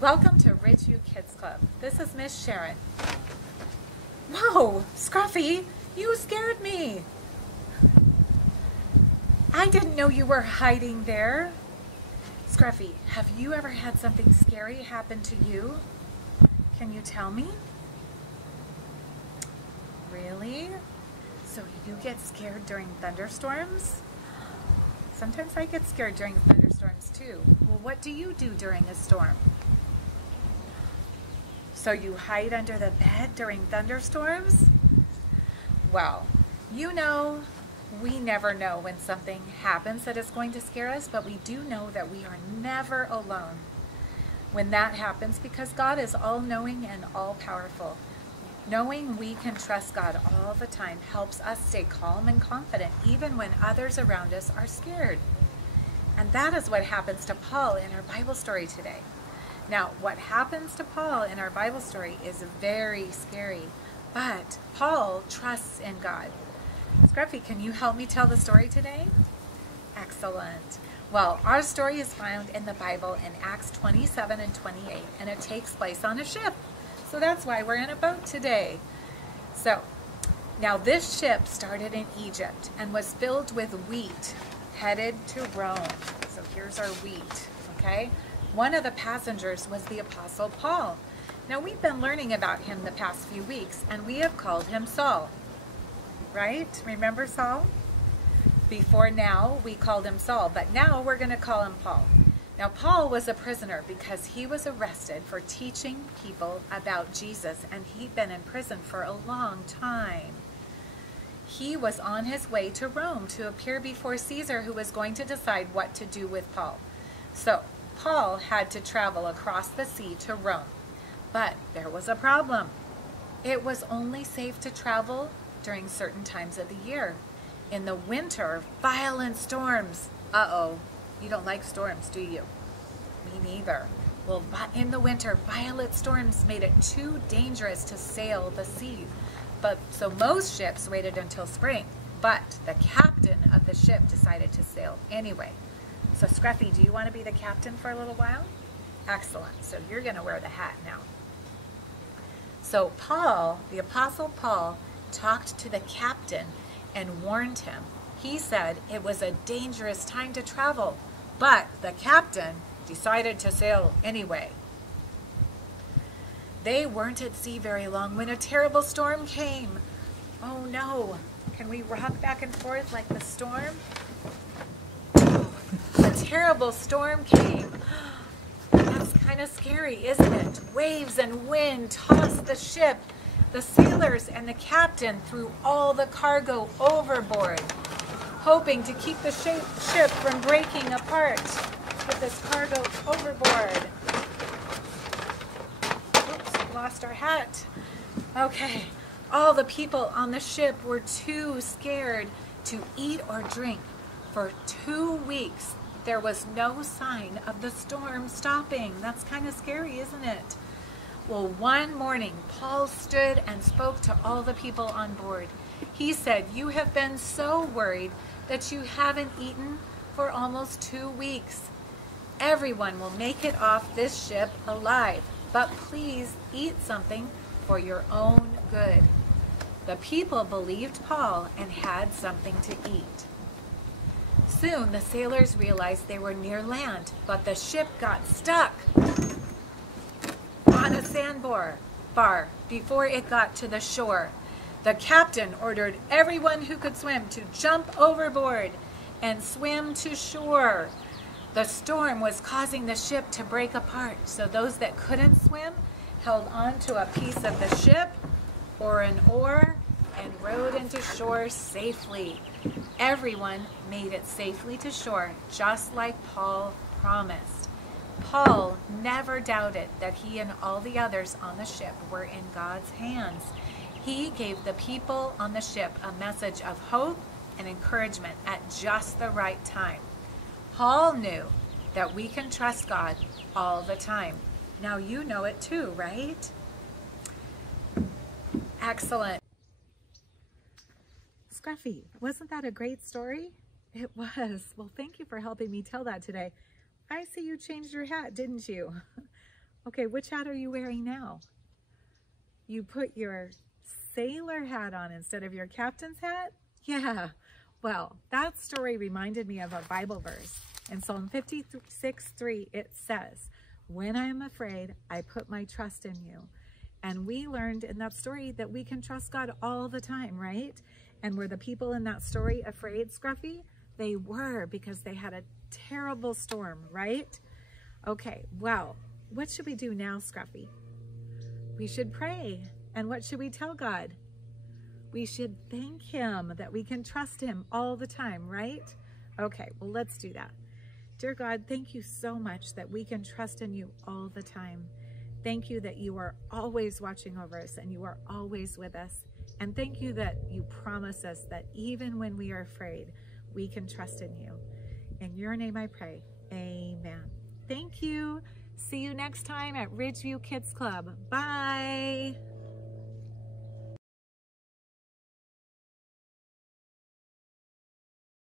Welcome to Ridge View Kids Club. This is Miss Sharon. Whoa, Scruffy, you scared me. I didn't know you were hiding there. Scruffy, have you ever had something scary happen to you? Can you tell me? Really? So you get scared during thunderstorms? Sometimes I get scared during thunderstorms too. Well, what do you do during a storm? So you hide under the bed during thunderstorms? Well, you know, we never know when something happens that is going to scare us, but we do know that we are never alone when that happens because God is all-knowing and all-powerful. Knowing we can trust God all the time helps us stay calm and confident even when others around us are scared. And that is what happens to Paul in our Bible story today. Now, what happens to Paul in our Bible story is very scary, but Paul trusts in God. Scruffy, can you help me tell the story today? Excellent. Well, our story is found in the Bible in Acts 27 and 28, and it takes place on a ship. So that's why we're in a boat today. So, now this ship started in Egypt and was filled with wheat headed to Rome. So here's our wheat, okay? One of the passengers was the Apostle Paul. Now we've been learning about him the past few weeks, and we have called him Saul, right? Remember Saul? Before now, we called him Saul, but now we're going to call him Paul. Now, Paul was a prisoner because he was arrested for teaching people about Jesus, and he'd been in prison for a long time. He was on his way to Rome to appear before Caesar, who was going to decide what to do with Paul. So, Paul had to travel across the sea to Rome. But there was a problem. It was only safe to travel during certain times of the year. In the winter, violent storms. Uh-oh. You don't like storms, do you? Me neither. Well, in the winter, violent storms made it too dangerous to sail the sea. So most ships waited until spring, but the captain of the ship decided to sail anyway. So Scruffy, do you want to be the captain for a little while? Excellent. So you're going to wear the hat now. So Paul, the Apostle Paul, talked to the captain and warned him. He said it was a dangerous time to travel, but the captain decided to sail anyway. They weren't at sea very long when a terrible storm came. Oh no, can we rock back and forth like the storm? A terrible storm came. That's kind of scary, isn't it? Waves and wind tossed the ship. The sailors and the captain threw all the cargo overboard, hoping to keep the ship from breaking apart with this cargo overboard. Oops, lost our hat. Okay, all the people on the ship were too scared to eat or drink. For 2 weeks, there was no sign of the storm stopping. That's kind of scary, isn't it? Well, one morning, Paul stood and spoke to all the people on board. He said, "You have been so worried that you haven't eaten for almost 2 weeks. Everyone will make it off this ship alive, but please eat something for your own good." The people believed Paul and had something to eat. Soon the sailors realized they were near land, but the ship got stuck on a sandbar before it got to the shore. The captain ordered everyone who could swim to jump overboard and swim to shore. The storm was causing the ship to break apart, so those that couldn't swim held onto a piece of the ship or an oar and rowed into shore safely. Everyone made it safely to shore, just like Paul promised. Paul never doubted that he and all the others on the ship were in God's hands. He gave the people on the ship a message of hope and encouragement at just the right time. Paul knew that we can trust God all the time. Now you know it too, right? Excellent. Scruffy, wasn't that a great story? It was. Well, thank you for helping me tell that today. I see you changed your hat, didn't you? Okay, which hat are you wearing now? You put your sailor hat on instead of your captain's hat? Yeah. Well, that story reminded me of a Bible verse. In Psalm 56:3, it says, "When I am afraid, I put my trust in you." And we learned in that story that we can trust God all the time, right? And were the people in that story afraid, Scruffy? They were, because they had a terrible storm, right? Okay, well, what should we do now, Scruffy? We should pray. And what should we tell God? We should thank him that we can trust him all the time, right? Okay, well, let's do that. Dear God, thank you so much that we can trust in you all the time. Thank you that you are always watching over us and you are always with us. And thank you that you promise us that even when we are afraid, we can trust in you. In your name I pray, amen. Thank you. See you next time at Ridgeview Kids Club. Bye.